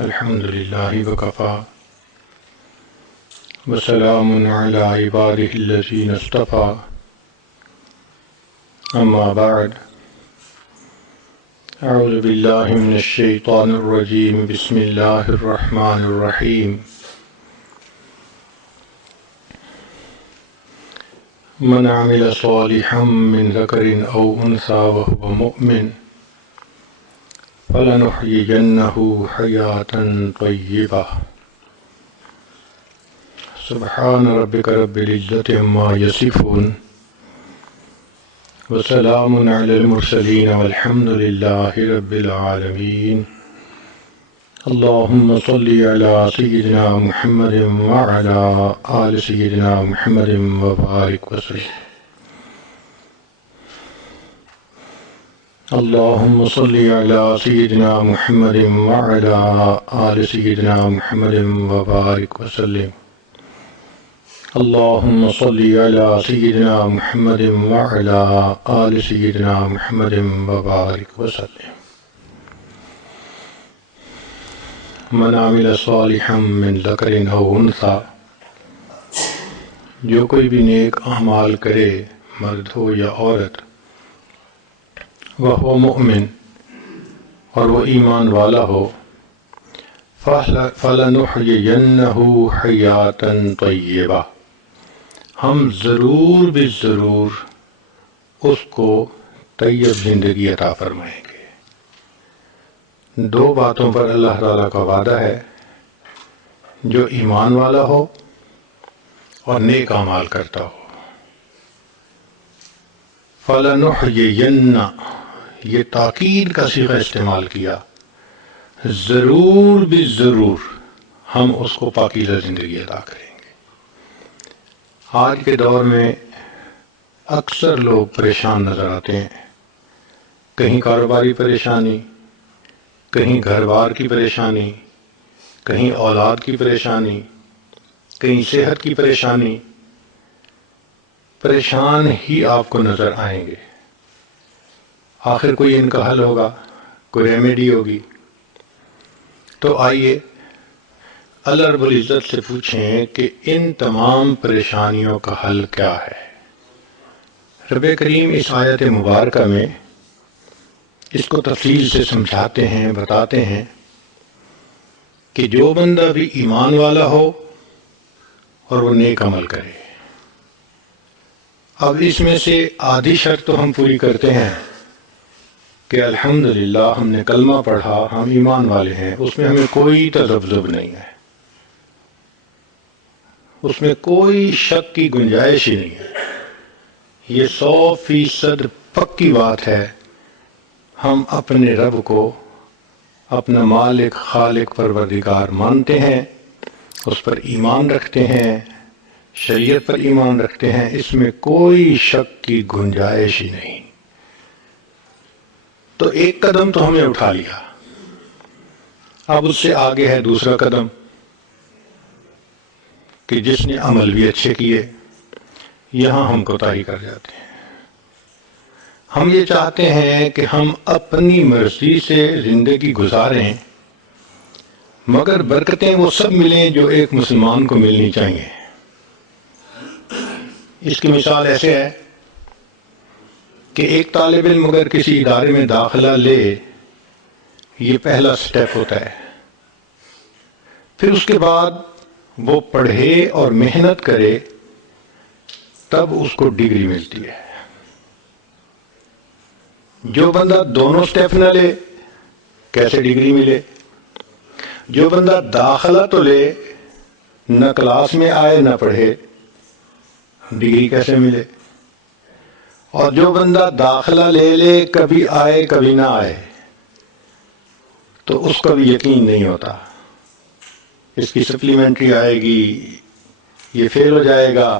الحمد لله وكفى وسلام على عباده الذين اصطفى أما بعد أعوذ بالله من الشيطان الرجيم بسم الله الرحمن الرحيم من عمل صالحا من ذكر أو أنثى وهو مؤمن فلنحيينه حياة طيبة سبحان ربك رب العزة عما يصفون وسلام على المرسلين والحمد لله رب العالمين اللهم صل على سيدنا محمد وعلى آل سيدنا محمد وبارك وسلم اللهم صل على سيدنا محمد وعلى آل سيدنا محمد وبارك وسلم اللهم صل على سيدنا محمد وعلى آل سيدنا محمد وبارك وسلم من عمل صالحا من ذکر او انثى جو کوئی بھی نیک اعمال کرے مرد ہو یا عورت وہ مؤمن اور وہ ایمان والا ہو فَلَنُحْيِيَنَّهُ حَيَاةً طَيِّبَةً ہم ضرور بھی ضرور اس کو طیب زندگی عطا فرمائیں گے۔ دو باتوں پر اللہ تعالیٰ کا وعدہ ہے، جو ایمان والا ہو اور نیک اعمال کرتا ہو۔ فَلَنُحْيِيَنَّ یہ تاکید کا صیغہ استعمال کیا، ضرور بھی ضرور ہم اس کو پاکیزہ زندگی عطا کریں گے۔ آج کے دور میں اکثر لوگ پریشان نظر آتے ہیں، کہیں کاروباری پریشانی، کہیں گھر بار کی پریشانی، کہیں اولاد کی پریشانی، کہیں صحت کی پریشانی، پریشان ہی آپ کو نظر آئیں گے۔ آخر کوئی ان کا حل ہوگا، کوئی ریمیڈی ہوگی۔ تو آئیے اللہ رب العزت سے پوچھیں کہ ان تمام پریشانیوں کا حل کیا ہے۔ رب کریم اس آیت مبارکہ میں اس کو تفصیل سے سمجھاتے ہیں، بتاتے ہیں کہ جو بندہ بھی ایمان والا ہو اور وہ نیک عمل کرے۔ اب اس میں سے آدھی شرط تو ہم پوری کرتے ہیں کہ الحمدللہ ہم نے کلمہ پڑھا، ہم ایمان والے ہیں، اس میں ہمیں کوئی تذبذب نہیں ہے، اس میں کوئی شک کی گنجائش ہی نہیں ہے، یہ 100% پکی بات ہے۔ ہم اپنے رب کو اپنا مالک، خالق، پروردگار مانتے ہیں، اس پر ایمان رکھتے ہیں، شریعت پر ایمان رکھتے ہیں، اس میں کوئی شک کی گنجائش ہی نہیں۔ تو ایک قدم تو ہمیں اٹھا لیا، اب اس سے آگے ہے دوسرا قدم کہ جس نے عمل بھی اچھے کیے، یہاں ہم کوتاہی کر جاتے ہیں۔ ہم یہ چاہتے ہیں کہ ہم اپنی مرضی سے زندگی گزاریں، مگر برکتیں وہ سب ملیں جو ایک مسلمان کو ملنی چاہیے۔ اس کی مثال ایسے ہے کہ ایک طالب علم اگر کسی ادارے میں داخلہ لے، یہ پہلا سٹیپ ہوتا ہے، پھر اس کے بعد وہ پڑھے اور محنت کرے، تب اس کو ڈگری ملتی ہے۔ جو بندہ دونوں سٹیپ نہ لے، کیسے ڈگری ملے؟ جو بندہ داخلہ تو لے، نہ کلاس میں آئے نہ پڑھے، ڈگری کیسے ملے؟ اور جو بندہ داخلہ لے لے، کبھی آئے کبھی نہ آئے، تو اس کا بھی یقین نہیں ہوتا، اس کی سپلیمنٹری آئے گی، یہ فیل ہو جائے گا۔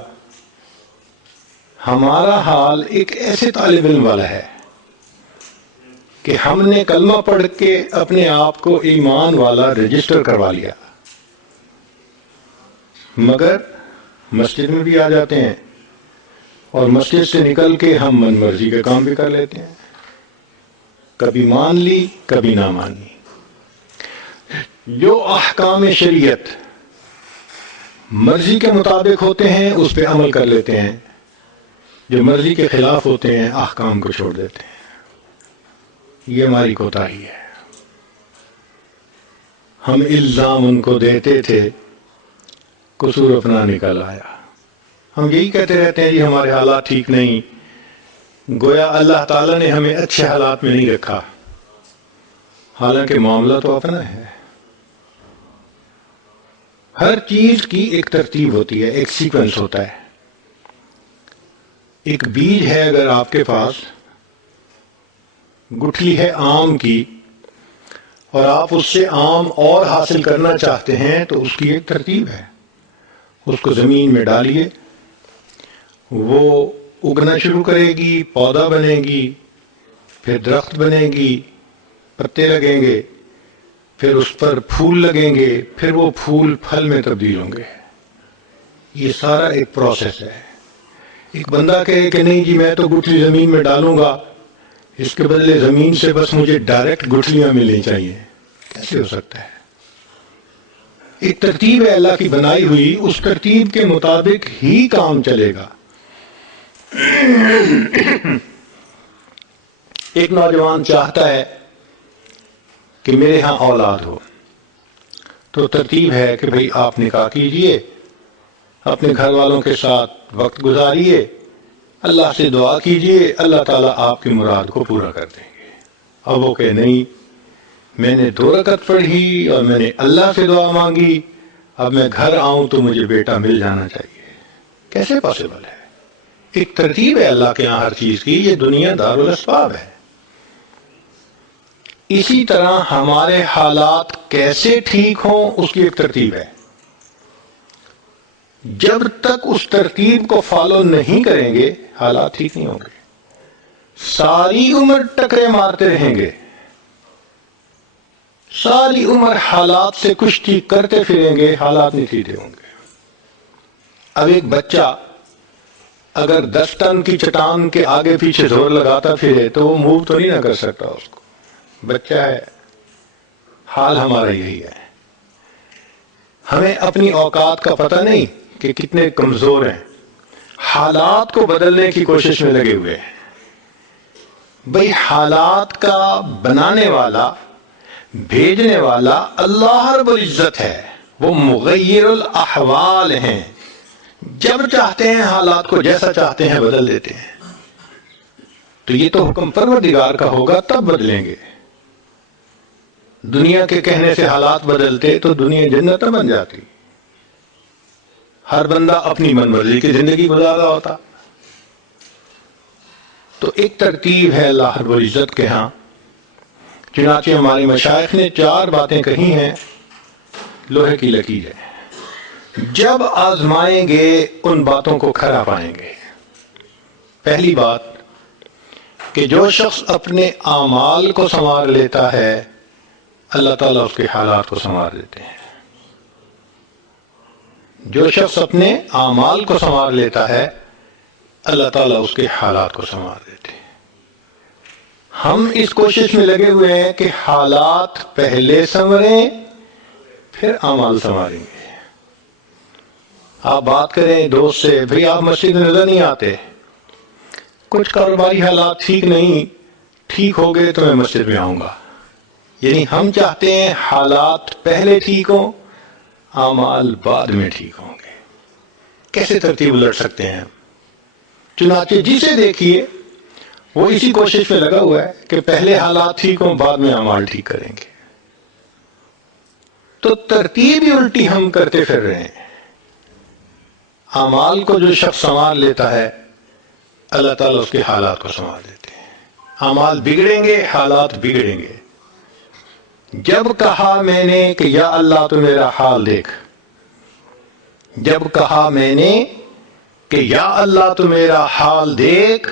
ہمارا حال ایک ایسے طالب علم والا ہے کہ ہم نے کلمہ پڑھ کے اپنے آپ کو ایمان والا رجسٹر کروا لیا، مگر مسجد میں بھی آ جاتے ہیں اور مسجد سے نکل کے ہم من مرضی کے کام بھی کر لیتے ہیں، کبھی مان لی کبھی نہ مان لی۔ جو احکام شریعت مرضی کے مطابق ہوتے ہیں اس پہ عمل کر لیتے ہیں، جو مرضی کے خلاف ہوتے ہیں احکام کو چھوڑ دیتے ہیں۔ یہ ہماری کوتاہی ہے۔ ہم الزام ان کو دیتے تھے، قصور اپنا نکل آیا۔ ہم یہی کہتے رہتے ہیں جی ہمارے حالات ٹھیک نہیں، گویا اللہ تعالیٰ نے ہمیں اچھے حالات میں نہیں رکھا، حالانکہ معاملہ تو اپنا ہے۔ ہر چیز کی ایک ترتیب ہوتی ہے، ایک سیکوینس ہوتا ہے۔ ایک بیج ہے، اگر آپ کے پاس گٹھلی ہے آم کی اور آپ اس سے آم اور حاصل کرنا چاہتے ہیں تو اس کی ایک ترتیب ہے۔ اس کو زمین میں ڈالیے، وہ اگنا شروع کرے گی، پودا بنے گی، پھر درخت بنے گی، پتے لگیں گے، پھر اس پر پھول لگیں گے، پھر وہ پھول پھل میں تبدیل ہوں گے۔ یہ سارا ایک پروسیس ہے۔ ایک بندہ کہے کہ نہیں جی میں تو گٹھلی زمین میں ڈالوں گا، اس کے بدلے زمین سے بس مجھے ڈائریکٹ گٹھلیاں ملنی چاہیے، کیسے ہو سکتا ہے؟ ایک ترتیب ہے اللہ کی بنائی ہوئی، اس ترتیب کے مطابق ہی کام چلے گا۔ ایک نوجوان چاہتا ہے کہ میرے ہاں اولاد ہو، تو ترتیب ہے کہ بھئی آپ نکاح کیجئے، اپنے گھر والوں کے ساتھ وقت گزاریے، اللہ سے دعا کیجئے، اللہ تعالیٰ آپ کی مراد کو پورا کر دیں گے۔ اب وہ کہ نہیں، میں نے 2 رکعت پڑھی اور میں نے اللہ سے دعا مانگی، اب میں گھر آؤں تو مجھے بیٹا مل جانا چاہیے۔ کیسے پاسبل ہے؟ ایک ترتیب ہے اللہ کے یہاں ہر چیز کی، یہ دنیا دارالاسباب ہے۔ اسی طرح ہمارے حالات کیسے ٹھیک ہوں اس کی ایک ترتیب ہے۔ جب تک اس ترتیب کو فالو نہیں کریں گے حالات ٹھیک نہیں ہوں گے۔ ساری عمر ٹکرے مارتے رہیں گے، ساری عمر حالات سے کشتی کرتے پھریں گے، حالات نہیں ٹھیک ہوں گے۔ اب ایک بچہ اگر 10 ٹن کی چٹان کے آگے پیچھے زور لگاتا پھرے تو وہ موو تو نہیں نہ کر سکتا، اس کو بچہ ہے۔ حال ہمارا یہی ہے، ہمیں اپنی اوقات کا پتہ نہیں کہ کتنے کمزور ہیں، حالات کو بدلنے کی کوشش میں لگے ہوئے ہیں۔ بھئی حالات کا بنانے والا، بھیجنے والا اللہ رب العزت ہے، وہ مغیر الاحوال ہیں، جب چاہتے ہیں حالات کو جیسا چاہتے ہیں بدل دیتے ہیں۔ تو یہ تو حکم پروردگار کا ہوگا تب بدلیں گے۔ دنیا کے کہنے سے حالات بدلتے تو دنیا جنت بن جاتی، ہر بندہ اپنی من مرضی کی زندگی گزار رہا ہوتا۔ تو ایک ترتیب ہے اللہ رب العزت کے ہاں۔ چنانچہ ہمارے مشائخ نے 4 باتیں کہی ہیں، لوہے کی لکیر ہے۔ جب آزمائیں گے ان باتوں کو کھرا پائیں گے۔ پہلی بات کہ جو شخص اپنے اعمال کو سنوار لیتا ہے اللہ تعالیٰ اس کے حالات کو سنوار دیتے ہیں۔ جو شخص اپنے اعمال کو سنوار لیتا ہے اللہ تعالیٰ اس کے حالات کو سنوار دیتے ہیں۔ ہم اس کوشش میں لگے ہوئے ہیں کہ حالات پہلے سنوریں پھر اعمال سنواریں گے۔ آپ بات کریں دوست سے، بھئی آپ مسجد میں نظر نہیں آتے، کچھ کاروباری حالات ٹھیک نہیں، ٹھیک ہو گئے تو میں مسجد میں آؤں گا۔ یعنی ہم چاہتے ہیں حالات پہلے ٹھیک ہوں، اعمال بعد میں ٹھیک ہوں گے۔ کیسے ترتیب الٹ سکتے ہیں؟ چنانچہ جسے دیکھیے وہ اسی کوشش میں لگا ہوا ہے کہ پہلے حالات ٹھیک ہوں بعد میں اعمال ٹھیک کریں گے۔ تو ترتیب ہی الٹی ہم کرتے پھر رہے ہیں۔ اعمال کو جو شخص سنوار لیتا ہے اللہ تعالیٰ اس کے حالات کو سنوار دیتے ہیں۔ اعمال بگڑیں گے، حالات بگڑیں گے۔ جب کہا میں نے کہ یا اللہ تو میرا حال دیکھ، جب کہا میں نے کہ یا اللہ تو میرا حال دیکھ،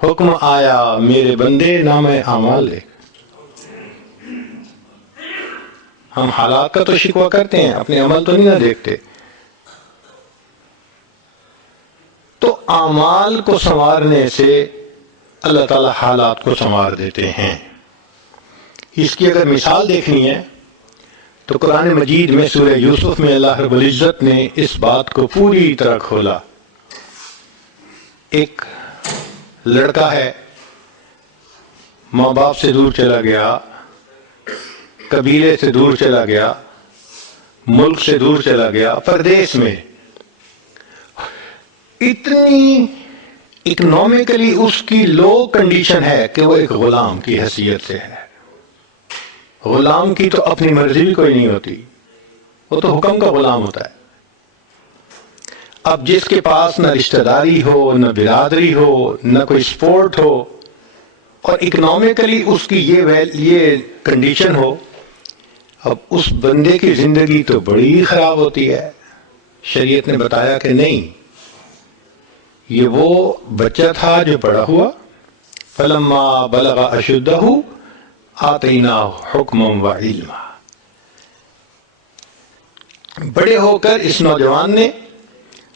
حکم آیا میرے بندے نام اعمال دیکھ۔ ہم حالات کا تو شکوہ کرتے ہیں، اپنے عمل تو نہیں نہ دیکھتے۔ تو اعمال کو سنوارنے سے اللہ تعالیٰ حالات کو سنوار دیتے ہیں۔ اس کی اگر مثال دیکھنی ہے تو قرآن مجید میں سورہ یوسف میں اللہ رب العزت نے اس بات کو پوری طرح کھولا۔ ایک لڑکا ہے، ماں باپ سے دور چلا گیا، قبیلے سے دور چلا گیا، ملک سے دور چلا گیا، پردیس میں اتنی اکنامکلی اس کی لو کنڈیشن ہے کہ وہ ایک غلام کی حیثیت سے ہے۔ غلام کی تو اپنی مرضی بھی کوئی نہیں ہوتی، وہ تو حکم کا غلام ہوتا ہے۔ اب جس کے پاس نہ رشتہ داری ہو، نہ برادری ہو، نہ کوئی سپورٹ ہو، اور اکنامکلی اس کی یہ کنڈیشن ہو، اب اس بندے کی زندگی تو بڑی خراب ہوتی ہے۔ شریعت نے بتایا کہ نہیں، یہ وہ بچہ تھا جو بڑا ہوا، فلما بلغ اشدہ آتیناہ حکما و علما، بڑے ہو کر اس نوجوان نے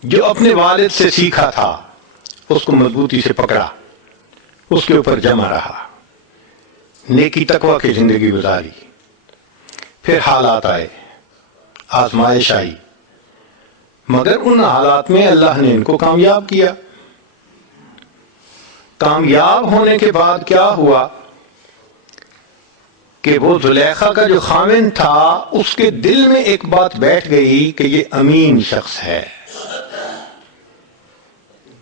جو اپنے والد سے سیکھا تھا اس کو مضبوطی سے پکڑا، اس کے اوپر جمع رہا، نیکی تقوی کی زندگی گزاری۔ پھر حالات آئے، آزمائش آئی، مگر ان حالات میں اللہ نے ان کو کامیاب کیا۔ کامیاب ہونے کے بعد کیا ہوا کہ وہ زلیخا کا جو خاوند تھا اس کے دل میں ایک بات بیٹھ گئی کہ یہ امین شخص ہے،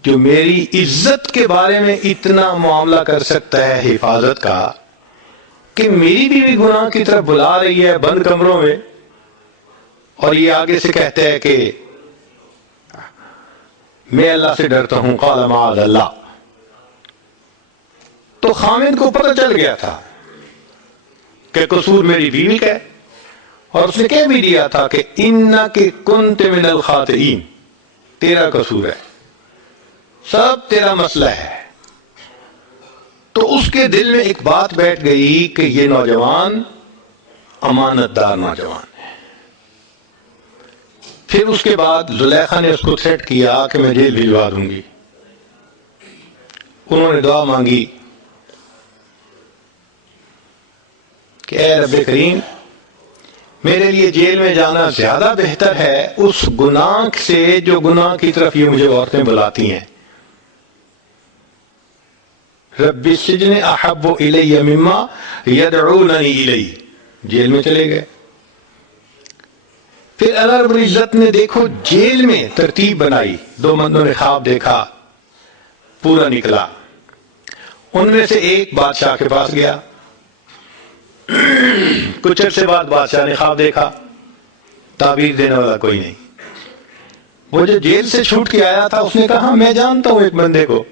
جو میری عزت کے بارے میں اتنا معاملہ کر سکتا ہے حفاظت کا، کہ میری بیوی گناہ کی طرف بلا رہی ہے بند کمروں میں، اور یہ آگے سے کہتا ہے کہ میں اللہ سے ڈرتا ہوں، قال معاذ اللہ۔ تو خامد کو پتہ چل گیا تھا کہ قصور میری بیوی کا ہے، اور اس نے کہہ بھی دیا تھا کہ انک کنت من الخاطئین، تیرا قصور ہے، سب تیرا مسئلہ ہے۔ تو اس کے دل میں ایک بات بیٹھ گئی کہ یہ نوجوان امانت دار نوجوان ہے۔ پھر اس کے بعد زلیخا نے اس کو تھریٹ کیا کہ میں جیل بھجوا دوں گی۔ انہوں نے دعا مانگی کہ اے رب کریم، میرے لیے جیل میں جانا زیادہ بہتر ہے اس گناہ سے جو گناہ کی طرف یہ مجھے عورتیں بلاتی ہیں۔ رب السجن احب الی مما یدعوننی الی، جیل میں چلے گئے۔ پھر اللہ رب العزت نے دیکھو جیل میں ترتیب بنائی، دو بندوں نے خواب دیکھا، پورا نکلا۔ ان میں سے ایک بادشاہ کے پاس گیا، کچھ عرصے بعد بادشاہ نے خواب دیکھا، تعبیر دینے والا کوئی نہیں۔ وہ جو جیل سے چھوٹ کے آیا تھا اس نے کہا میں جانتا ہوں ایک بندے کو،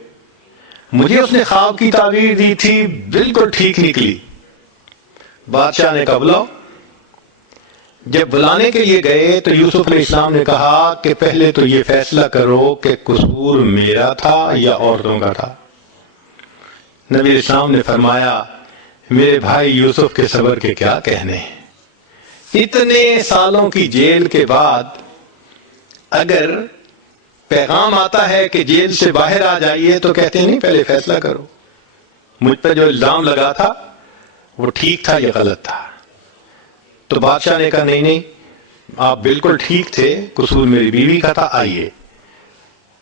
مجھے اس نے خواب کی تعبیر دی تھی، بالکل ٹھیک نکلی۔ بادشاہ نے کہا بلاؤ۔ جب بلانے کے لیے گئے تو یوسف علیہ السلام نے کہا کہ پہلے تو یہ فیصلہ کرو کہ قصور میرا تھا یا عورتوں کا تھا۔ نبی علیہ السلام نے فرمایا میرے بھائی یوسف کے صبر کے کیا کہنے، اتنے سالوں کی جیل کے بعد اگر پیغام آتا ہے کہ جیل سے باہر آ جائیے تو کہتے ہیں نہیں پہلے فیصلہ کرو، مجھ پر جو الزام لگا تھا وہ ٹھیک تھا یا غلط تھا۔ تو بادشاہ نے کہا نہیں آپ بالکل ٹھیک تھے، قصور میری بیوی کا تھا، آئیے۔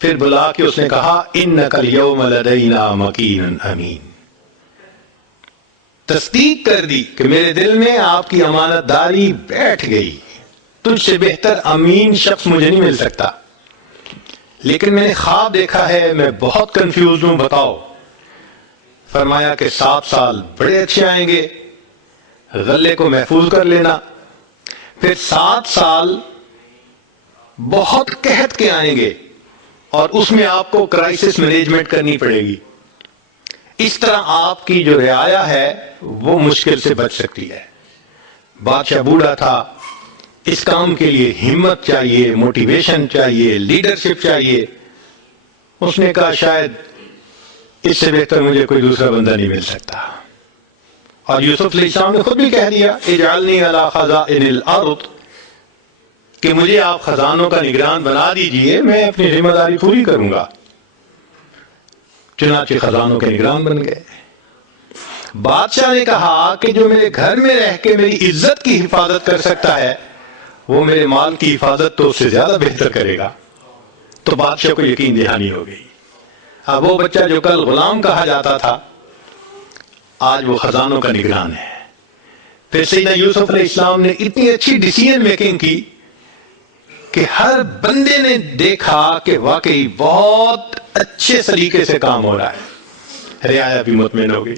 پھر بلا کے اس نے کہا انک الیوم لدینا مکین امین، تصدیق کر دی کہ میرے دل میں آپ کی امانت داری بیٹھ گئی، تجھ سے بہتر امین شخص مجھے نہیں مل سکتا، لیکن میں نے خواب دیکھا ہے، میں بہت کنفیوز ہوں، بتاؤ۔ فرمایا کہ 7 سال بڑے اچھے آئیں گے، غلے کو محفوظ کر لینا، پھر 7 سال بہت قحط کے آئیں گے اور اس میں آپ کو کرائسس مینجمنٹ کرنی پڑے گی، اس طرح آپ کی جو رعایا ہے وہ مشکل سے بچ سکتی ہے۔ بادشاہ بوڑھا تھا، اس کام کے لیے ہمت چاہیے، موٹیویشن چاہیے، لیڈرشپ چاہیے۔ اس نے کہا شاید اس سے بہتر مجھے کوئی دوسرا بندہ نہیں مل سکتا۔ اور یوسف علیہ السلام نے خود بھی کہہ دیا اجعلنی علی خزائن الارض، کہ مجھے آپ خزانوں کا نگران بنا دیجئے، میں اپنی ذمہ داری پوری کروں گا۔ چنانچہ خزانوں کے نگران بن گئے۔ بادشاہ نے کہا کہ جو میرے گھر میں رہ کے میری عزت کی حفاظت کر سکتا ہے وہ میرے مال کی حفاظت تو اس سے زیادہ بہتر کرے گا. تو بادشاہ کو یقین دہانی ہو گئی. اب وہ بچہ جو کل غلام کہا جاتا تھا آج وہ خزانوں کا نگران ہے. پھر سیدنا یوسف علیہ السلام نے اتنی اچھی ڈیسیژن میکنگ کی کہ ہر بندے نے دیکھا کہ واقعی بہت اچھے طریقے سے کام ہو رہا ہے. رعایا بھی مطمئن ہو گئی.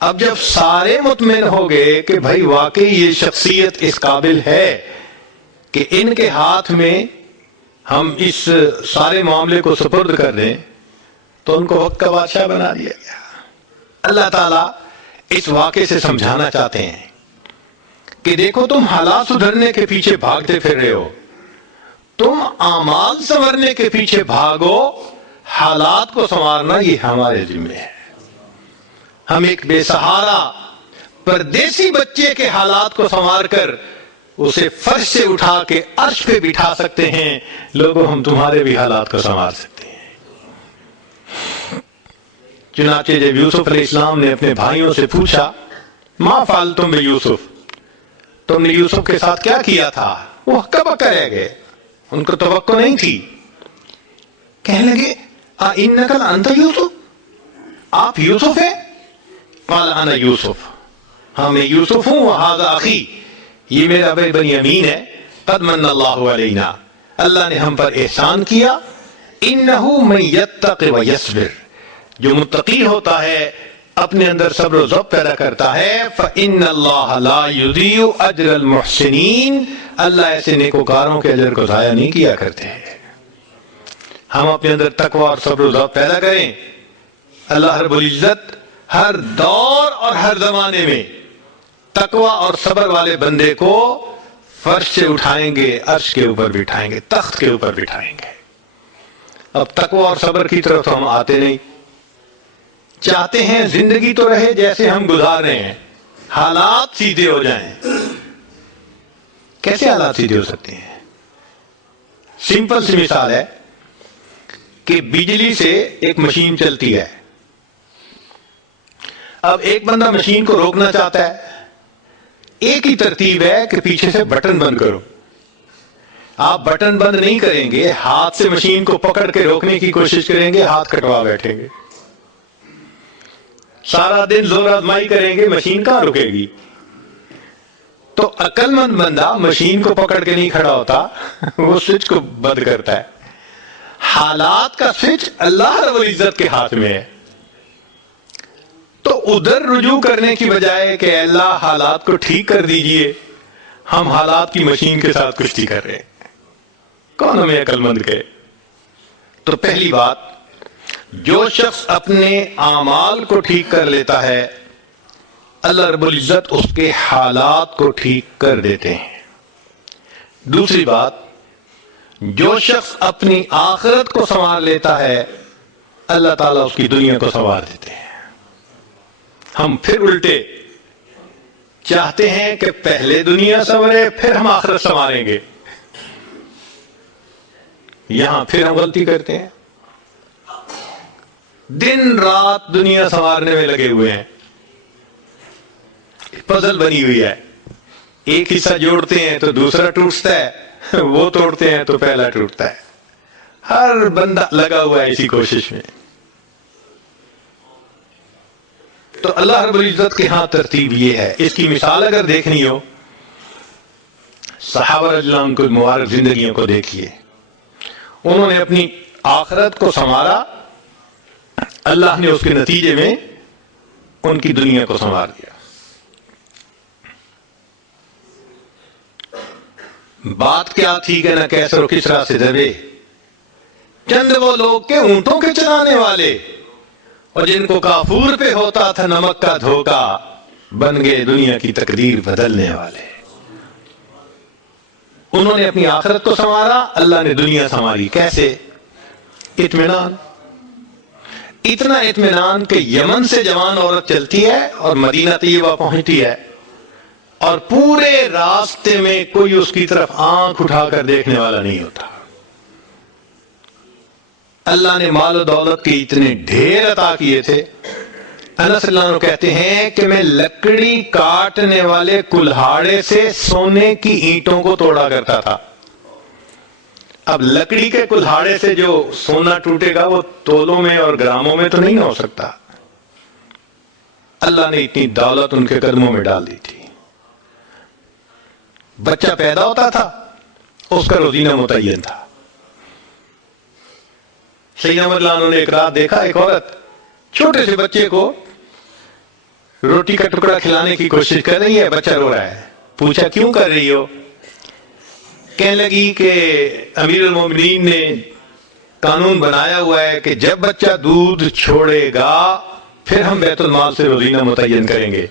اب جب سارے مطمئن ہو گئے کہ بھائی واقعی یہ شخصیت اس قابل ہے کہ ان کے ہاتھ میں ہم اس سارے معاملے کو سپرد کر دیں، تو ان کو وقت کا بادشاہ بنا دیا گیا. اللہ تعالیٰ اس واقعے سے سمجھانا چاہتے ہیں کہ دیکھو تم حالات سدھرنے کے پیچھے بھاگتے پھر رہے ہو، تم اعمال سنورنے کے پیچھے بھاگو، حالات کو سنوارنا یہ ہمارے ذمہ ہے. ہم ایک بے سہارا پردیسی بچے کے حالات کو سنوار کر اسے فرش سے اٹھا کے عرش پہ بٹھا سکتے ہیں. لوگوں ہم تمہارے بھی حالات کو سنوار سکتے ہیں. چنانچہ جب یوسف علیہ السلام نے اپنے بھائیوں سے پوچھا ما فعلتم بیوسف، تم نے یوسف کے ساتھ کیا کیا تھا، وہ ہکا بکا رہ گئے، ان کو توقع نہیں تھی. کہنے لگے اِنَّکَ لَأَنْتَ یوسف، آپ یوسف ہیں؟ قال انا یوسف، ہاں میں یوسف ہوں. وہذا اخی، یہ میرا بھائی بنیامین ہے. قد من اللہ علینا، اللہ نے ہم پر احسان کیا. انہ من یتق ویصبر، جو متقی ہوتا ہے اپنے اندر صبر و ضبط پیدا کرتا ہے. فإن اللہ لا یضیع اجر المحسنین، اللہ ایسے نیکوکاروں کے اجر کو ضائع نہیں کیا کرتے. ہم اپنے اندر تقوی اور صبر و ضبط پیدا کریں. اللہ رب العزت ہر دور اور ہر زمانے میں تقوی اور صبر والے بندے کو فرش سے اٹھائیں گے، عرش کے اوپر بٹھائیں گے، تخت کے اوپر بٹھائیں گے. اب تقوی اور صبر کی طرف تو ہم آتے نہیں. چاہتے ہیں زندگی تو رہے جیسے ہم گزار رہے ہیں، حالات سیدھے ہو جائیں. کیسے حالات سیدھے ہو سکتے ہیں؟ سمپل سی مثال ہے کہ بجلی سے ایک مشین چلتی ہے. اب ایک بندہ مشین کو روکنا چاہتا ہے، ایک ہی ترتیب ہے کہ پیچھے سے بٹن بند کرو. آپ بٹن بند نہیں کریں گے، ہاتھ سے مشین کو پکڑ کے روکنے کی کوشش کریں گے، ہاتھ کٹوا بیٹھیں گے. سارا دن زور آزمائی کریں گے، مشین کہاں رکے گی؟ تو عقل مند بندہ مشین کو پکڑ کے نہیں کھڑا ہوتا، وہ سوئچ کو بند کرتا ہے. حالات کا سوئچ اللہ رب العزت کے ہاتھ میں ہے. تو ادھر رجوع کرنے کی بجائے کہ اللہ حالات کو ٹھیک کر دیجئے، ہم حالات کی مشین کے ساتھ کشتی کر رہے ہیں. کون ہمیں عقل مند کہے؟ تو پہلی بات، جو شخص اپنے اعمال کو ٹھیک کر لیتا ہے اللہ رب العزت اس کے حالات کو ٹھیک کر دیتے ہیں. دوسری بات، جو شخص اپنی آخرت کو سنوار لیتا ہے اللہ تعالیٰ اس کی دنیا کو سنوار دیتے ہیں. ہم پھر الٹے چاہتے ہیں کہ پہلے دنیا سنورے پھر ہم آخرت سنواریں گے. یہاں پھر ہم غلطی کرتے ہیں، دن رات دنیا سنوارنے میں لگے ہوئے ہیں. پزل بنی ہوئی ہے، ایک حصہ جوڑتے ہیں تو دوسرا ٹوٹتا ہے، وہ توڑتے ہیں تو پہلا ٹوٹتا ہے. ہر بندہ لگا ہوا ہے اسی کوشش میں. تو اللہ رب العزت کے ہاں ترتیب یہ ہے. اس کی مثال اگر دیکھنی ہو، صحابہ رضی اللہ عنہ کی مبارک زندگیوں کو دیکھیے. انہوں نے اپنی آخرت کو سنوارا، اللہ نے اس کے نتیجے میں ان کی دنیا کو سنوار دیا. بات کیا تھی کہ نہ کیسر و کسرا سے دبے، چند وہ لوگ کے اونٹوں کے چلانے والے، اور جن کو کافور پہ ہوتا تھا نمک کا دھوکا، بن گئے دنیا کی تقدیر بدلنے والے. انہوں نے اپنی آخرت کو سنوارا، اللہ نے دنیا سنواری. کیسے؟ اطمینان. اتنا اطمینان کہ یمن سے جوان عورت چلتی ہے اور مدینہ طیبہ پہنچتی ہے اور پورے راستے میں کوئی اس کی طرف آنکھ اٹھا کر دیکھنے والا نہیں ہوتا. اللہ نے مال و دولت کے اتنے ڈھیر عطا کیے تھے انس رضی اللہ عنہ کہتے ہیں کہ میں لکڑی کاٹنے والے کلہاڑے سے سونے کی اینٹوں کو توڑا کرتا تھا. اب لکڑی کے کلہاڑے سے جو سونا ٹوٹے گا وہ تولوں میں اور گراموں میں تو نہیں ہو سکتا. اللہ نے اتنی دولت ان کے قدموں میں ڈال دی تھی. بچہ پیدا ہوتا تھا اس کا روزینہ متعین تھا. سیدنا عمر رضی اللہ عنہ نے ایک رات دیکھا ایک عورت چھوٹے سے بچے کو روٹی کا ٹکڑا کھلانے کی کوشش کر رہی ہے, بچہ رو رہا ہے. پوچھا کیوں کر رہی ہو؟ کہنے لگی کہ امیر المومنین نے قانون بنایا ہوا ہے کہ جب بچہ دودھ چھوڑے گا پھر ہم بیت المال سے روزینہ متعین کریں گے,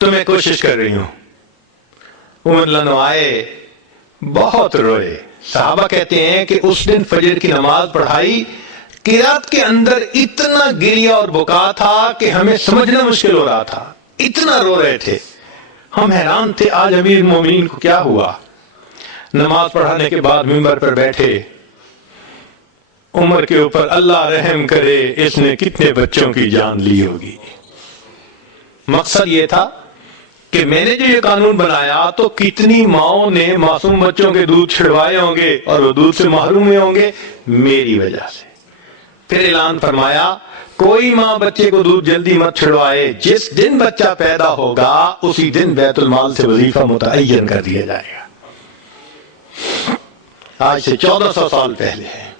تو میں کوشش کر رہی ہوں. عمر رضی اللہ عنہ آئے, بہت روئے. صحابہ کہتے ہیں کہ اس دن فجر کی نماز پڑھائی, قرات کے اندر اتنا گریہ اور بکا تھا کہ ہمیں سمجھنا مشکل ہو رہا تھا, اتنا رو رہے تھے. ہم حیران تھے آج امیر المومنین کو کیا ہوا. نماز پڑھانے کے بعد منبر پر بیٹھے, عمر کے اوپر اللہ رحم کرے اس نے کتنے بچوں کی جان لی ہوگی. مقصد یہ تھا کہ میں نے جو یہ قانون بنایا تو کتنی ماؤں نے معصوم بچوں کے دودھ چھڑوائے ہوں گے اور وہ دودھ سے محروم ہوئے ہوں گے میری وجہ سے. پھر اعلان فرمایا کوئی ماں بچے کو دودھ جلدی مت چھڑوائے, جس دن بچہ پیدا ہوگا اسی دن بیت المال سے وظیفہ متعین کر دیا جائے گا. آج سے 1400 سال پہلے ہے.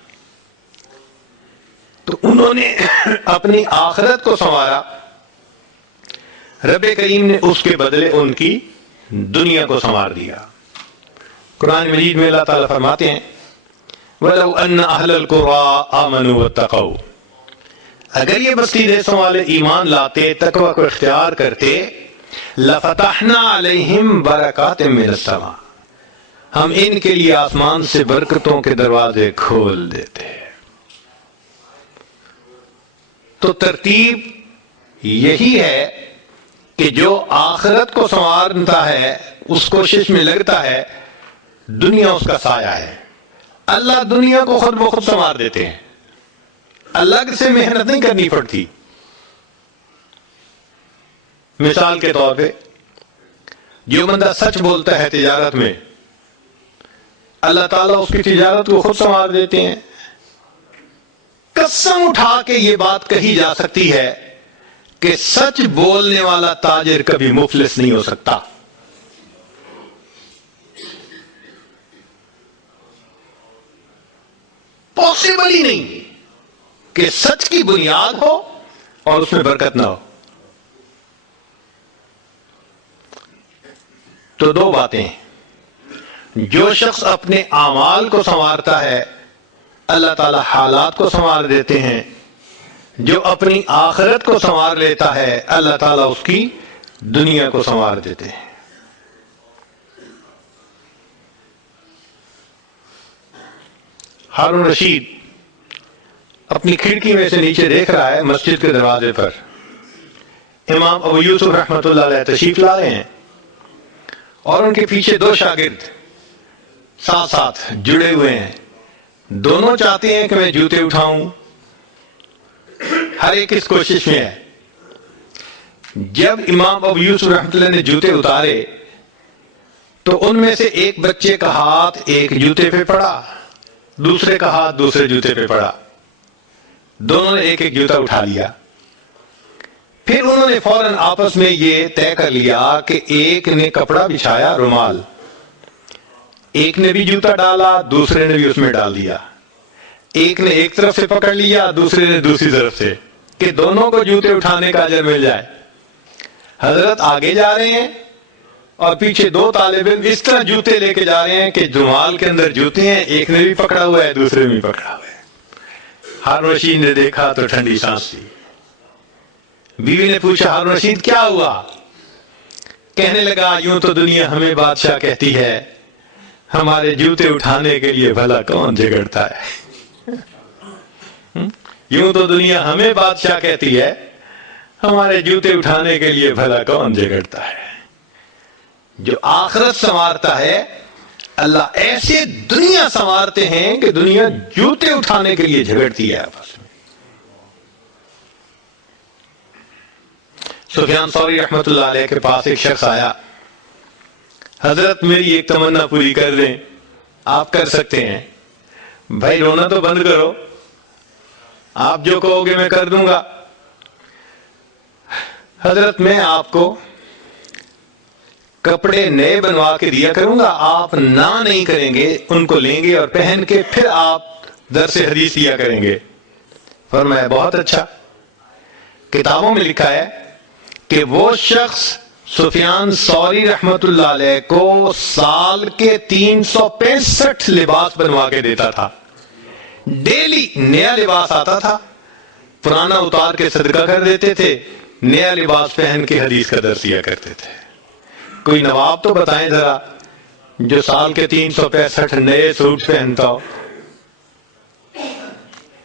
تو انہوں نے اپنی آخرت کو سنوارا, رب کریم نے اس کے بدلے ان کی دنیا کو سنوار دیا. قرآن مجید میں اللہ تعالیٰ فرماتے ہیں وَلَوْ أَنَّ أَهْلَ الْقُرَىٰ آمَنُوا وَاتَّقَوْا, اگر یہ بستی دیسوں والے ایمان لاتے, تقوی کو اختیار کرتے, لَفَتَحْنَا عَلَيْهِمْ بَرَكَاتٍ مِّنَ السَّمَاءِ, ہم ان کے لیے آسمان سے برکتوں کے دروازے کھول دیتے. تو ترتیب یہی ہے کہ جو آخرت کو سنوارتا ہے, اس کوشش میں لگتا ہے, دنیا اس کا سایہ ہے. اللہ دنیا کو خود بخود سنوار دیتے ہیں, الگ سے محنت نہیں کرنی پڑتی. مثال کے طور پہ جو بندہ سچ بولتا ہے تجارت میں, اللہ تعالیٰ اس کی تجارت کو خود سنوار دیتے ہیں. قسم اٹھا کے یہ بات کہی جا سکتی ہے کہ سچ بولنے والا تاجر کبھی مفلس نہیں ہو سکتا. پاسبل ہی نہیں کہ سچ کی بنیاد ہو اور اس میں برکت نہ ہو. تو دو باتیں, جو شخص اپنے اعمال کو سنوارتا ہے اللہ تعالی حالات کو سنوار دیتے ہیں, جو اپنی آخرت کو سنوار لیتا ہے اللہ تعالیٰ اس کی دنیا کو سنوار دیتے ہیں. ہارون رشید اپنی کھڑکی میں سے نیچے دیکھ رہا ہے, مسجد کے دروازے پر امام ابو یوسف رحمۃ اللہ علیہ تشریف لا رہے ہیں اور ان کے پیچھے دو شاگرد ساتھ ساتھ جڑے ہوئے ہیں. دونوں چاہتے ہیں کہ میں جوتے اٹھاؤں, ہر ایک اس کوشش میں ہے. جب امام ابو یوسف رحمۃ اللہ نے جوتے اتارے تو ان میں سے ایک بچے کا ہاتھ ایک جوتے پہ پڑا, دوسرے کا ہاتھ دوسرے جوتے پہ پڑا. دونوں نے ایک ایک جوتا اٹھا لیا. پھر انہوں نے فوراً آپس میں یہ طے کر لیا کہ ایک نے کپڑا بچھایا رومال, ایک نے بھی جوتا ڈالا, دوسرے نے بھی اس میں ڈال دیا. ایک نے ایک طرف سے پکڑ لیا, دوسرے نے دوسری طرف سے, کہ دونوں کو جوتے اٹھانے کا اجر مل جائے. حضرت آگے جا رہے ہیں اور پیچھے دو طالب علم اس طرح جوتے لے کے جا رہے ہیں کہ رومال کے اندر جوتے ہیں, ایک نے بھی پکڑا ہوا ہے دوسرے نے بھی پکڑا ہوا ہے. ہارون رشید نے دیکھا تو ٹھنڈی سانس لی. بیوی نے پوچھا ہارون رشید کیا ہوا؟ کہنے لگا یوں تو دنیا ہمیں بادشاہ کہتی ہے, ہمارے جوتے اٹھانے کے لیے بھلا کون جھگڑتا ہے. یوں تو دنیا ہمیں بادشاہ کہتی ہے, ہمارے جوتے اٹھانے کے لیے بھلا کون جھگڑتا ہے. جو آخرت سنوارتا ہے اللہ ایسے دنیا سنوارتے ہیں کہ دنیا جوتے اٹھانے کے لیے جھگڑتی ہے آپس میں. سفیان ثوری رحمۃ اللہ علیہ کے پاس ایک شخص آیا، حضرت میری ایک تمنا پوری کر دیں، آپ کر سکتے ہیں؟ بھائی رونا تو بند کرو، آپ جو کہو گے میں کر دوں گا۔ حضرت میں آپ کو کپڑے نئے بنوا کے دیا کروں گا، آپ نہ نہیں کریں گے، ان کو لیں گے اور پہن کے پھر آپ درس حدیث دیا کریں گے۔ فرمایا بہت اچھا۔ کتابوں میں لکھا ہے کہ وہ شخص سفیان ثوری رحمت اللہ علیہ کو سال کے 365 لباس بنوا کے دیتا تھا، ڈیلی نیا لباس آتا تھا، پرانا اتار کے صدقہ کر دیتے تھے، نیا لباس پہن کے حدیث کا درس دیا کرتے تھے۔ کوئی نواب تو بتائیں ذرا جو سال کے 365 نئے سوٹ پہنتا ہو،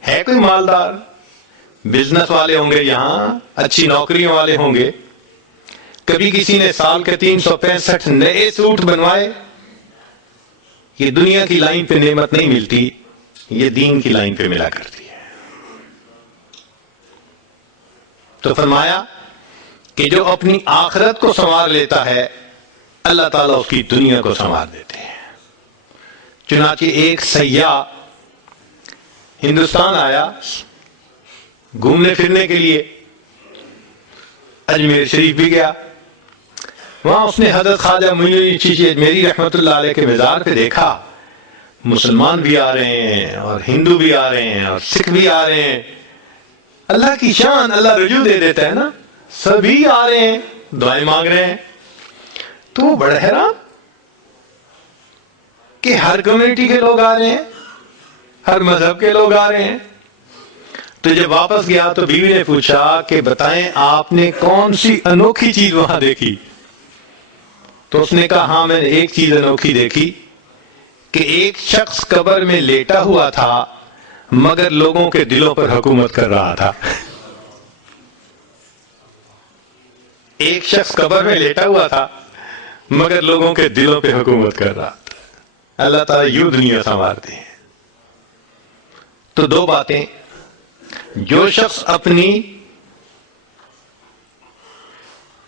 ہے کوئی مالدار؟ بزنس والے ہوں گے یہاں، اچھی نوکریوں والے ہوں گے، کبھی کسی نے سال کے 365 نئے سوٹ بنوائے؟ یہ دنیا کی لائن پہ نعمت نہیں ملتی، یہ دین کی لائن پہ ملا کرتی ہے۔ تو فرمایا کہ جو اپنی آخرت کو سنوار لیتا ہے اللہ تعالیٰ اس کی دنیا کو سنوار دیتے ہیں۔ چنانچہ ایک سیاح ہندوستان آیا گھومنے پھرنے کے لیے، اجمیر شریف بھی گیا، وہاں اس نے حضرت خواجہ معین چشتی اجمیری رحمت اللہ علیہ کے مزار پہ دیکھا مسلمان بھی آ رہے ہیں اور ہندو بھی آ رہے ہیں اور سکھ بھی آ رہے ہیں۔ اللہ کی شان، اللہ رجوع دے دیتا ہے نا، سبھی آ رہے ہیں، دعائیں مانگ رہے ہیں۔ تو وہ بڑا حیران کہ ہر کمیونٹی کے لوگ آ رہے ہیں، ہر مذہب کے لوگ آ رہے ہیں۔ تو جب واپس گیا تو بیوی نے پوچھا کہ بتائیں آپ نے کون سی انوکھی چیز وہاں دیکھی؟ تو اس نے کہا ہاں میں نے ایک چیز انوکھی دیکھی کہ ایک شخص قبر میں لیٹا ہوا تھا مگر لوگوں کے دلوں پر حکومت کر رہا تھا۔ ایک شخص قبر میں لیٹا ہوا تھا مگر لوگوں کے دلوں پہ حکومت کر رہا تھا۔ اللہ تعالیٰ یوں دنیا سنوارتے ہیں۔ تو دو باتیں، جو شخص اپنی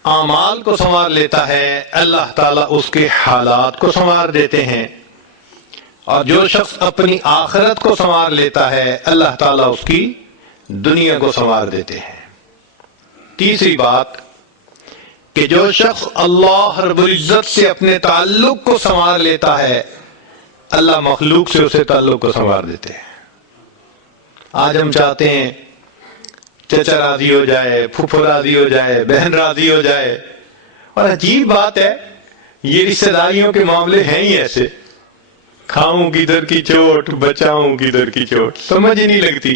اعمال کو سنوار لیتا ہے اللہ تعالیٰ اس کے حالات کو سنوار دیتے ہیں، اور جو شخص اپنی آخرت کو سنوار لیتا ہے اللہ تعالیٰ اس کی دنیا کو سنوار دیتے ہیں۔ تیسری بات کہ جو شخص اللہ رب العزت سے اپنے تعلق کو سنوار لیتا ہے اللہ مخلوق سے اسے تعلق کو سنوار دیتے ہیں۔ آج ہم چاہتے ہیں چچا راضی ہو جائے، پھوپھو راضی ہو جائے، بہن راضی ہو جائے، اور عجیب بات ہے یہ رشتہ داریوں کے معاملے ہیں ہی ایسے، کھاؤں کدھر کی چوٹ بچاؤں کدھر کی چوٹ، سمجھ ہی نہیں لگتی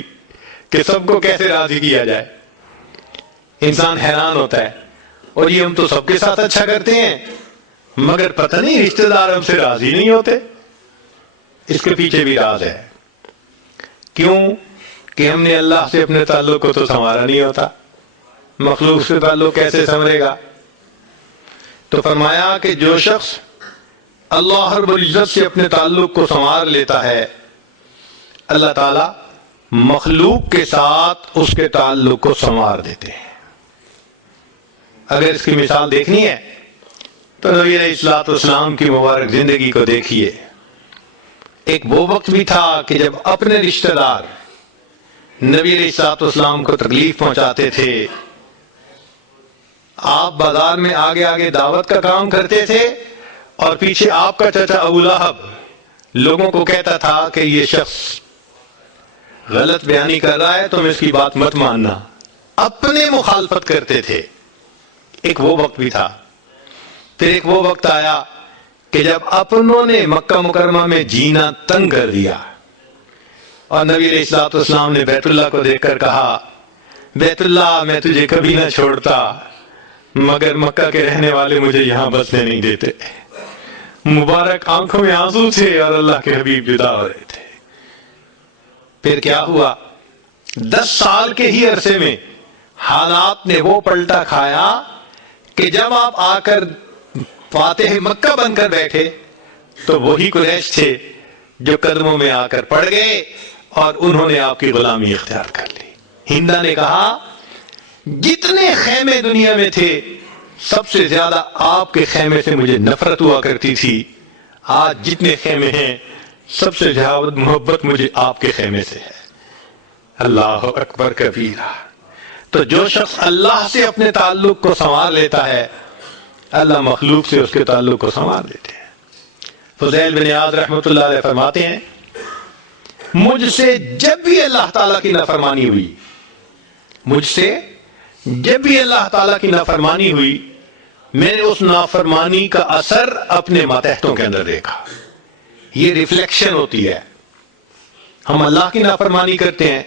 کہ سب کو کیسے راضی کیا جائے۔ انسان حیران ہوتا ہے، اور یہ ہم تو سب کے ساتھ اچھا کرتے ہیں مگر پتہ نہیں رشتہ دار ہم سے راضی نہیں ہوتے۔ اس کے پیچھے بھی راز ہے، کیوں کہ ہم نے اللہ سے اپنے تعلق کو تو سنوارا نہیں ہوتا، مخلوق سے تعلق کیسے سنورے گا؟ تو فرمایا کہ جو شخص اللہ رب العزت سے اپنے تعلق کو سنوار لیتا ہے اللہ تعالیٰ مخلوق کے ساتھ اس کے تعلق کو سنوار دیتے ہیں۔ اگر اس کی مثال دیکھنی ہے تو نبی علیہ الصلوۃ والسلام کی مبارک زندگی کو دیکھیے۔ ایک وہ وقت بھی تھا کہ جب اپنے رشتہ دار نبی علیہ الصلوۃ والسلام کو تکلیف پہنچاتے تھے، آپ بازار میں آگے آگے دعوت کا کام کرتے تھے اور پیچھے آپ کا چچا ابو لہب لوگوں کو کہتا تھا کہ یہ شخص غلط بیانی کر رہا ہے، تم اس کی بات مت ماننا، اپنے مخالفت کرتے تھے۔ ایک وہ وقت بھی تھا، پھر ایک وہ وقت آیا کہ جب اپنوں نے مکہ مکرمہ میں جینا تنگ کر دیا، اور نبی علیہ الصلوۃ والسلام نے بیت اللہ کو دیکھ کر کہا بیت اللہ میں تجھے کبھی نہ چھوڑتا مگر مکہ کے رہنے والے مجھے یہاں بسنے نہیں دیتے۔ مبارک آنکھوں میں آنسو تھے اور اللہ کے حبیب جدا ہو رہے تھے۔ پھر کیا ہوا؟ 10 سال کے ہی عرصے میں حالات نے وہ پلٹا کھایا کہ جب آپ آ کر فاتح مکہ بن کر بیٹھے تو وہی قریش تھے جو قدموں میں آ کر پڑ گئے اور انہوں نے آپ کی غلامی اختیار کر لی۔ ہندا نے کہا جتنے خیمے دنیا میں تھے سب سے زیادہ آپ کے خیمے سے مجھے نفرت ہوا کرتی تھی، آج جتنے خیمے ہیں سب سے زیادہ محبت مجھے آپ کے خیمے سے ہے۔ اللہ اکبر کبیرہ۔ تو جو شخص اللہ سے اپنے تعلق کو سنوار لیتا ہے، اللہ مخلوق سے اس کے تعلق کو سنوار دیتے ہیں۔ فضیل بن عیاض رحمۃ اللہ علیہ فرماتے ہیں، مجھ سے جب بھی اللہ تعالیٰ کی نافرمانی ہوئی، مجھ سے جب بھی اللہ تعالیٰ کی نافرمانی ہوئی، میں نے اس نافرمانی کا اثر اپنے ماتحتوں کے اندر دیکھا۔ یہ ریفلیکشن ہوتی ہے، ہم اللہ کی نافرمانی کرتے ہیں،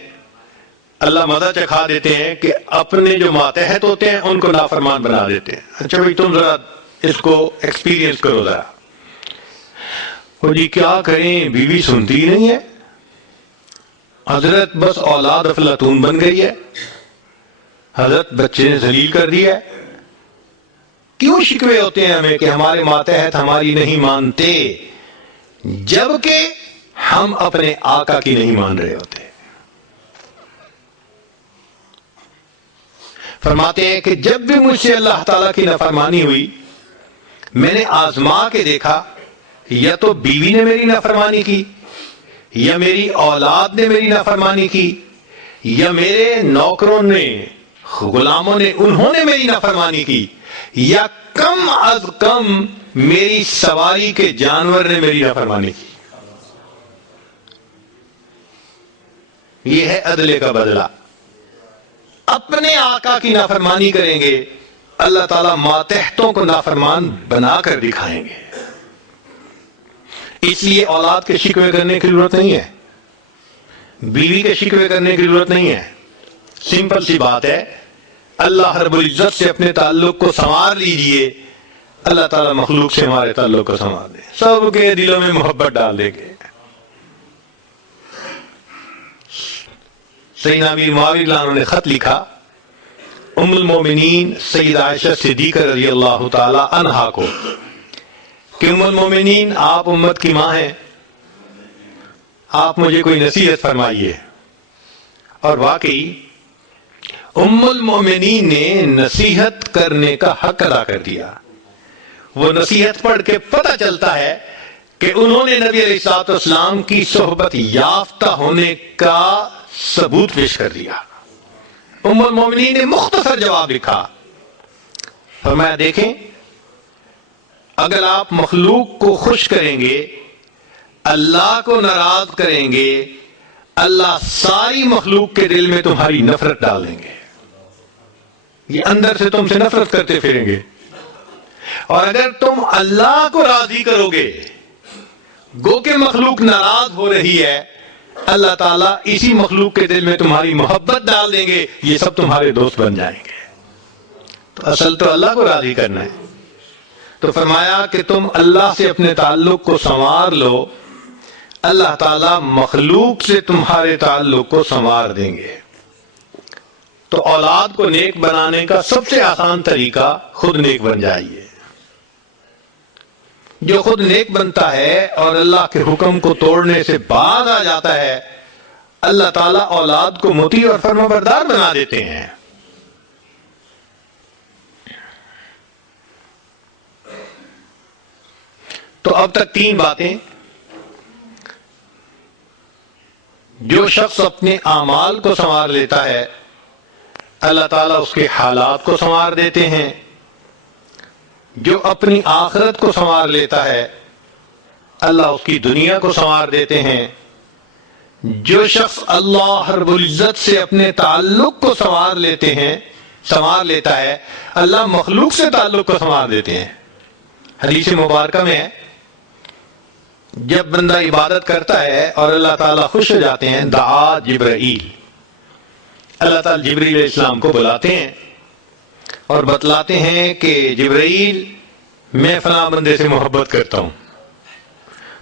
اللہ مزہ چکھا دیتے ہیں کہ اپنے جو ماتحت ہوتے ہیں ان کو نافرمان بنا دیتے ہیں۔ اچھا بھائی تم ذرا اس کو ایکسپیرینس کرو ذرا۔ وہ جی کیا کریں، بیوی سنتی نہیں ہے، حضرت بس اولاد افلاطون بن گئی ہے، حضرت بچے نے ذلیل کر دیا ہے۔ کیوں شکوے ہوتے ہیں ہمیں کہ ہمارے ماتحت ہماری نہیں مانتے، جبکہ ہم اپنے آقا کی نہیں مان رہے ہوتے۔ فرماتے ہیں کہ جب بھی مجھ سے اللہ تعالیٰ کی نافرمانی ہوئی، میں نے آزما کے دیکھا، یا تو بیوی نے میری نافرمانی کی، یا میری اولاد نے میری نافرمانی کی، یا میرے نوکروں نے، غلاموں نے، انہوں نے میری نافرمانی کی، یا کم از کم میری سواری کے جانور نے میری نافرمانی کی۔ یہ ہے عدل کا بدلہ۔ اپنے آقا کی نافرمانی کریں گے، اللہ تعالیٰ ماتحتوں کو نافرمان بنا کر دکھائیں گے۔ اس لیے اولاد کے شکوے کرنے کی ضرورت نہیں ہے، بیوی کے شکوے کرنے کی ضرورت نہیں ہے۔ سمپل سی بات ہے، اللہ رب العزت سے اپنے تعلق کو سنوار لیجئے، اللہ تعالیٰ مخلوق سے ہمارے تعلق کو سنوار دے، سب کے دلوں میں محبت ڈال دے گے۔ سیدنا امیر معاویہ رضی اللہ عنہ نے خط لکھا ام المومنین سیدہ عائشہ صدیقہ رضی اللہ تعالی عنہا کو کہ ام المومنین آپ امت کی ماں ہیں، آپ مجھے کوئی نصیحت فرمائیے۔ اور واقعی ام المومنین نے نصیحت کرنے کا حق ادا کر دیا۔ وہ نصیحت پڑھ کے پتہ چلتا ہے کہ انہوں نے نبی علیہ الصلوۃ والسلام کی صحبت یافتہ ہونے کا ثبوت پیش کر دیا۔ ام المومنین نے مختصر جواب لکھا، فرمایا دیکھیں اگر آپ مخلوق کو خوش کریں گے، اللہ کو ناراض کریں گے، اللہ ساری مخلوق کے دل میں تمہاری نفرت ڈال دیں گے، یہ اندر سے تم سے نفرت کرتے پھریں گے۔ اور اگر تم اللہ کو راضی کرو گے، گو کہ مخلوق ناراض ہو رہی ہے، اللہ تعالیٰ اسی مخلوق کے دل میں تمہاری محبت ڈال دیں گے، یہ سب تمہارے دوست بن جائیں گے۔ تو اصل تو اللہ کو راضی کرنا ہے۔ تو فرمایا کہ تم اللہ سے اپنے تعلق کو سنوار لو، اللہ تعالیٰ مخلوق سے تمہارے تعلق کو سنوار دیں گے۔ تو اولاد کو نیک بنانے کا سب سے آسان طریقہ خود نیک بن جائیے۔ جو خود نیک بنتا ہے اور اللہ کے حکم کو توڑنے سے باز آ جاتا ہے، اللہ تعالیٰ اولاد کو مطیع اور فرمانبردار بنا دیتے ہیں۔ تو اب تک 3 باتیں، جو شخص اپنے اعمال کو سنوار لیتا ہے، اللہ تعالیٰ اس کے حالات کو سنوار دیتے ہیں۔ جو اپنی آخرت کو سنوار لیتا ہے، اللہ اس کی دنیا کو سنوار دیتے ہیں۔ جو شخص اللہ رب العزت سے اپنے تعلق کو سنوار لیتا ہے، اللہ مخلوق سے تعلق کو سنوار دیتے ہیں۔ حدیث مبارکہ میں ہے، جب بندہ عبادت کرتا ہے اور اللہ تعالیٰ خوش ہو جاتے ہیں، دعا جبرائیل، اللہ تعالیٰ جبرائیل علیہ السلام کو بلاتے ہیں اور بتلاتے ہیں کہ جبرائیل میں فلاں بندے سے محبت کرتا ہوں۔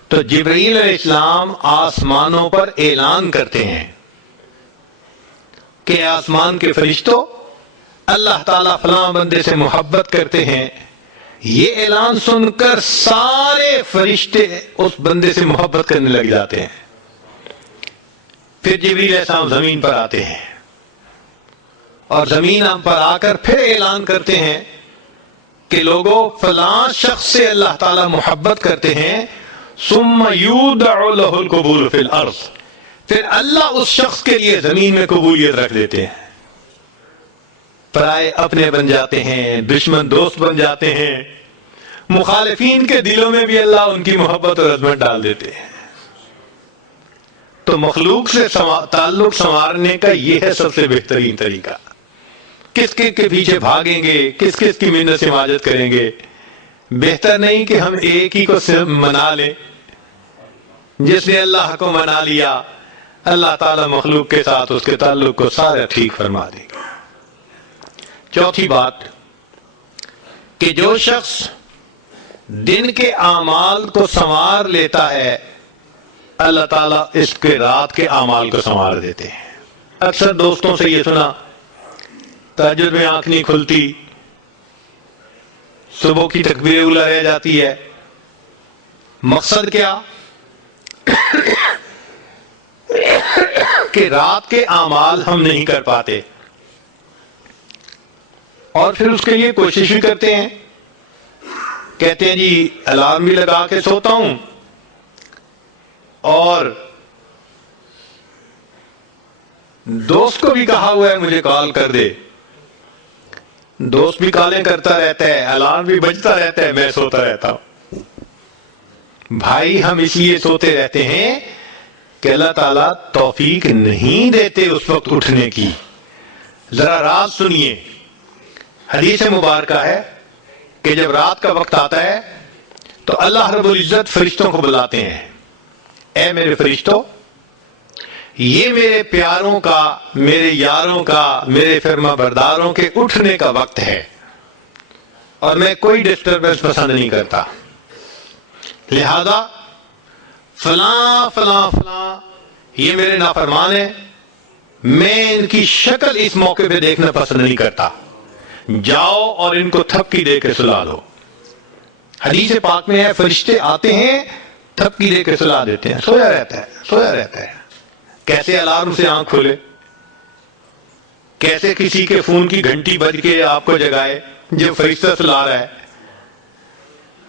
تو جبرائیل علیہ السلام آسمانوں پر اعلان کرتے ہیں کہ آسمان کے فرشتوں، اللہ تعالیٰ فلاں بندے سے محبت کرتے ہیں۔ یہ اعلان سن کر سارے فرشتے اس بندے سے محبت کرنے لگ جاتے ہیں۔ پھر جبرائیل علیہ السلام زمین پر آتے ہیں اور زمین پر آ کر پھر اعلان کرتے ہیں کہ لوگوں فلاں شخص سے اللہ تعالیٰ محبت کرتے ہیں، ثم یودع لہ القبول فی الارض، پھر اللہ اس شخص کے لیے زمین میں قبولیت رکھ دیتے ہیں، پرائے اپنے بن جاتے ہیں، دشمن دوست بن جاتے ہیں، مخالفین کے دلوں میں بھی اللہ ان کی محبت اور عظمت ڈال دیتے ہیں۔ تو مخلوق سے تعلق سنوارنے کا یہ ہے سب سے بہترین طریقہ۔ کس کے پیچھے بھاگیں گے، کس کس کی منت سے حاجت کریں گے؟ بہتر نہیں کہ ہم ایک ہی کو منا لیں۔ جس نے اللہ کو منا لیا، اللہ تعالیٰ مخلوق کے ساتھ اس کے تعلق کو سارا ٹھیک فرما دے گا۔ چوتھی بات کہ جو شخص دن کے اعمال کو سنوار لیتا ہے، اللہ تعالیٰ اس کے رات کے اعمال کو سنوار دیتے ہیں۔ اکثر دوستوں سے یہ سنا، تہجد میں آنکھ نہیں کھلتی، صبح کی تکبیر اولی رہ جاتی ہے۔ مقصد کیا؟ کہ رات کے اعمال ہم نہیں کر پاتے، اور پھر اس کے لیے کوشش بھی کرتے ہیں، کہتے ہیں جی الارم بھی لگا کے سوتا ہوں اور دوست کو بھی کہا ہوا ہے مجھے کال کر دے، دوست بھی کالیں کرتا رہتا ہے، الارم بھی بجتا رہتا ہے، میں سوتا رہتا ہوں۔ بھائی ہم اس لیے سوتے رہتے ہیں کہ اللہ تعالیٰ توفیق نہیں دیتے اس وقت اٹھنے کی۔ ذرا رات سنیے، حدیث مبارکہ ہے کہ جب رات کا وقت آتا ہے تو اللہ رب العزت فرشتوں کو بلاتے ہیں، اے میرے فرشتوں، یہ میرے پیاروں کا، میرے یاروں کا، میرے فرما برداروں کے اٹھنے کا وقت ہے، اور میں کوئی ڈسٹربنس پسند نہیں کرتا، لہذا فلاں فلاں فلاں یہ میرے نافرمان ہیں، میں ان کی شکل اس موقع پہ دیکھنا پسند نہیں کرتا، جاؤ اور ان کو تھپکی دے کے سلا دو۔ حدیث پاک میں ہے فرشتے آتے ہیں، تھپکی دے کے سلا دیتے ہیں، سویا رہتا ہے، سویا رہتا ہے۔ کیسے الارم سے آنکھ کھولے، کیسے کسی کے فون کی گھنٹی بج کے آپ کو جگائے جو فرشتہ سلا رہا ہے۔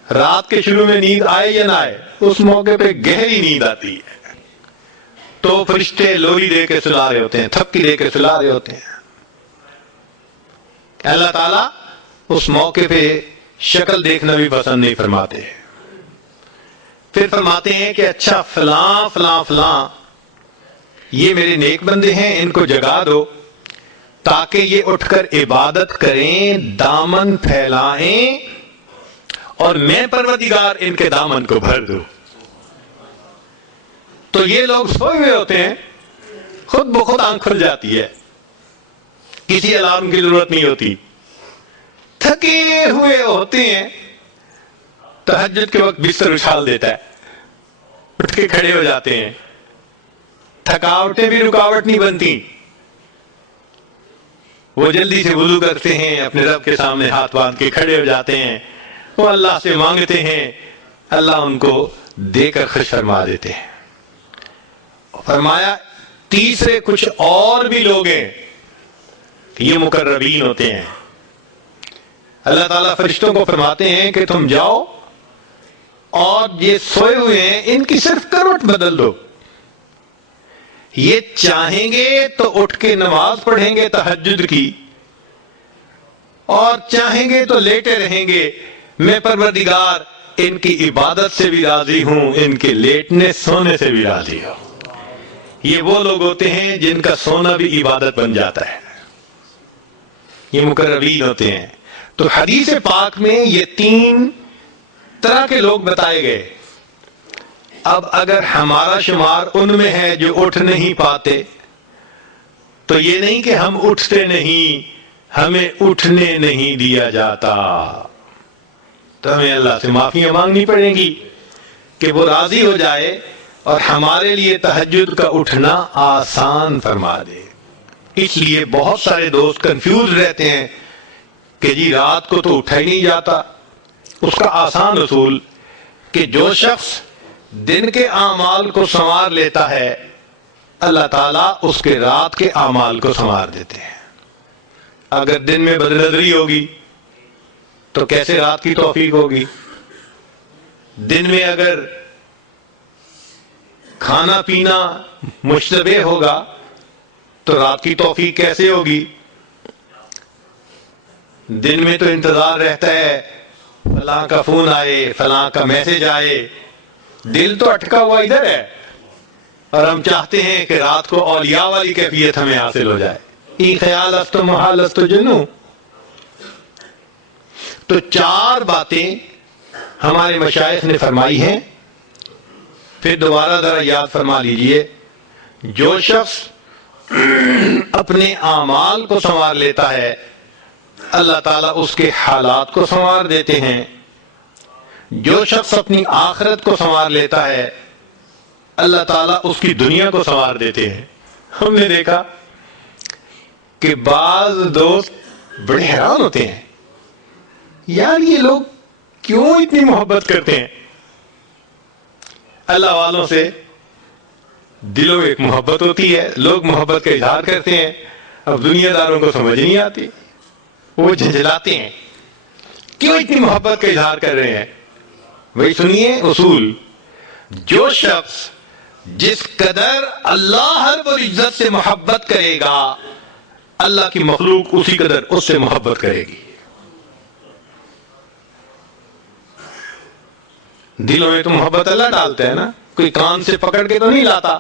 رات کے شروع میں نیند آئے یا نہ آئے، اس موقع پہ گہری نیند آتی ہے، تو فرشتے لوری دے کے سلا رہے ہوتے ہیں، تھپکی دے کے سلا رہے ہوتے ہیں۔ اللہ تعالیٰ اس موقع پہ شکل دیکھنا بھی پسند نہیں فرماتے۔ پھر فرماتے ہیں کہ اچھا فلاں فلاں فلاں یہ میرے نیک بندے ہیں، ان کو جگا دو تاکہ یہ اٹھ کر عبادت کریں، دامن پھیلائیں، اور میں پروردگار ان کے دامن کو بھر دوں۔ تو یہ لوگ سوئے ہوئے ہوتے ہیں، خود بخود آنکھ کھل جاتی ہے، کسی الارم کی ضرورت نہیں ہوتی، تھکے ہوئے ہوتے ہیں، تہجد کے وقت بستر اچھال دیتا ہے، اٹھ کے کھڑے ہو جاتے ہیں، تھکاوٹیں بھی رکاوٹ نہیں بنتی، وہ جلدی سے وضو کرتے ہیں، اپنے رب کے سامنے ہاتھ باندھ کے کھڑے ہو جاتے ہیں، وہ اللہ سے مانگتے ہیں، اللہ ان کو دے کر خوش فرما دیتے ہیں۔ فرمایا تیسرے کچھ اور بھی لوگ ہیں، یہ مقربین ہوتے ہیں، اللہ تعالیٰ فرشتوں کو فرماتے ہیں کہ تم جاؤ اور یہ سوئے ہوئے ہیں ان کی صرف کروٹ بدل دو، یہ چاہیں گے تو اٹھ کے نماز پڑھیں گے تہجد کی، اور چاہیں گے تو لیٹے رہیں گے، میں پروردگار ان کی عبادت سے بھی راضی ہوں، ان کے لیٹنے سونے سے بھی راضی ہوں۔ یہ وہ لوگ ہوتے ہیں جن کا سونا بھی عبادت بن جاتا ہے، یہ مقربین ہوتے ہیں۔ تو حدیث پاک میں یہ 3 طرح کے لوگ بتائے گئے۔ اب اگر ہمارا شمار ان میں ہے جو اٹھ نہیں پاتے، تو یہ نہیں کہ ہم اٹھتے نہیں، ہمیں اٹھنے نہیں دیا جاتا، تو ہمیں اللہ سے معافیاں مانگنی پڑیں گی کہ وہ راضی ہو جائے اور ہمارے لیے تہجد کا اٹھنا آسان فرما دے۔ اس لیے بہت سارے دوست کنفیوز رہتے ہیں کہ جی رات کو تو اٹھا ہی نہیں جاتا۔ اس کا آسان اصول کہ جو شخص دن کے اعمال کو سنوار لیتا ہے، اللہ تعالیٰ اس کے رات کے اعمال کو سنوار دیتے ہیں۔ اگر دن میں بدنظری ہوگی تو کیسے رات کی توفیق ہوگی؟ دن میں اگر کھانا پینا مشتبہ ہوگا تو رات کی توفیق کیسے ہوگی؟ دن میں تو انتظار رہتا ہے فلاں کا فون آئے، فلاں کا میسج آئے، دل تو اٹکا ہوا ادھر ہے، اور ہم چاہتے ہیں کہ رات کو اولیاء والی کیفیت ہمیں حاصل ہو جائے۔ ای خیال است محال است جنو۔ تو 4 باتیں ہمارے مشائخ نے فرمائی ہیں، پھر دوبارہ ذرا یاد فرما لیجئے۔ جو شخص اپنے اعمال کو سنوار لیتا ہے اللہ تعالیٰ اس کے حالات کو سنوار دیتے ہیں۔ جو شخص اپنی آخرت کو سنوار لیتا ہے اللہ تعالیٰ اس کی دنیا کو سنوار دیتے ہیں۔ ہم نے دیکھا کہ بعض دوست بڑے حیران ہوتے ہیں، یار یہ لوگ کیوں اتنی محبت کرتے ہیں؟ اللہ والوں سے دلوں میں ایک محبت ہوتی ہے، لوگ محبت کا اظہار کرتے ہیں، اب دنیا داروں کو سمجھ نہیں آتی، وہ جھنجھلاتے ہیں کیوں اتنی محبت کا اظہار کر رہے ہیں۔ وہی سنیے اصول، جو شخص جس قدر اللہ رب العزت سے محبت کرے گا اللہ کی مخلوق اسی قدر اس سے محبت کرے گی۔ دلوں میں تو محبت اللہ ڈالتا ہے نا، کوئی کان سے پکڑ کے تو نہیں لاتا،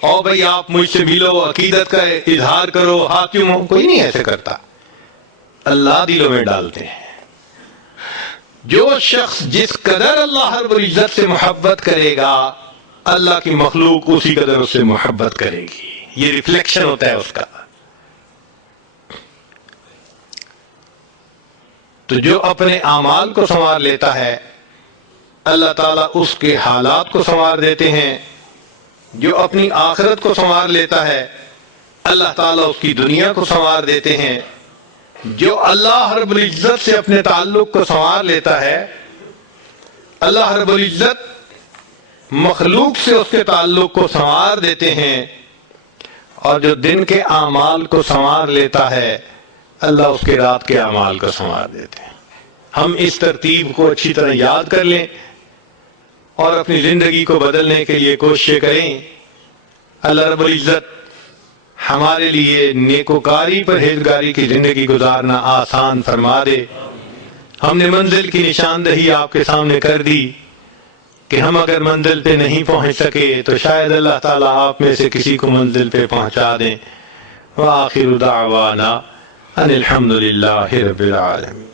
او بھائی آپ مجھ سے ملو، عقیدت کا اظہار کرو، حاکم، کوئی نہیں ایسے کرتا، اللہ دلوں میں ڈالتے ہیں۔ جو شخص جس قدر اللہ رب العزت سے محبت کرے گا اللہ کی مخلوق اسی قدر اس سے محبت کرے گی، یہ ریفلیکشن ہوتا ہے اس کا۔ تو جو اپنے اعمال کو سنوار لیتا ہے اللہ تعالیٰ اس کے حالات کو سنوار دیتے ہیں۔ جو اپنی آخرت کو سنوار لیتا ہے اللہ تعالیٰ اس کی دنیا کو سنوار دیتے ہیں۔ جو اللہ رب العزت سے اپنے تعلق کو سنوار لیتا ہے اللہ رب العزت مخلوق سے اس کے تعلق کو سنوار دیتے ہیں، اور جو دن کے اعمال کو سنوار لیتا ہے اللہ اس کے رات کے اعمال کو سنوار دیتے ہیں۔ ہم اس ترتیب کو اچھی طرح یاد کر لیں اور اپنی زندگی کو بدلنے کے لیے کوشش کریں۔ اللہ رب العزت ہمارے لیے نیکوکاری پرہیزگاری کی زندگی گزارنا آسان فرما دے۔ ہم نے منزل کی نشاندہی آپ کے سامنے کر دی کہ ہم اگر منزل پہ نہیں پہنچ سکے تو شاید اللہ تعالیٰ آپ میں سے کسی کو منزل پہ پہنچا دیں۔ وآخر دعوانا ان الحمد للہ رب العالمین۔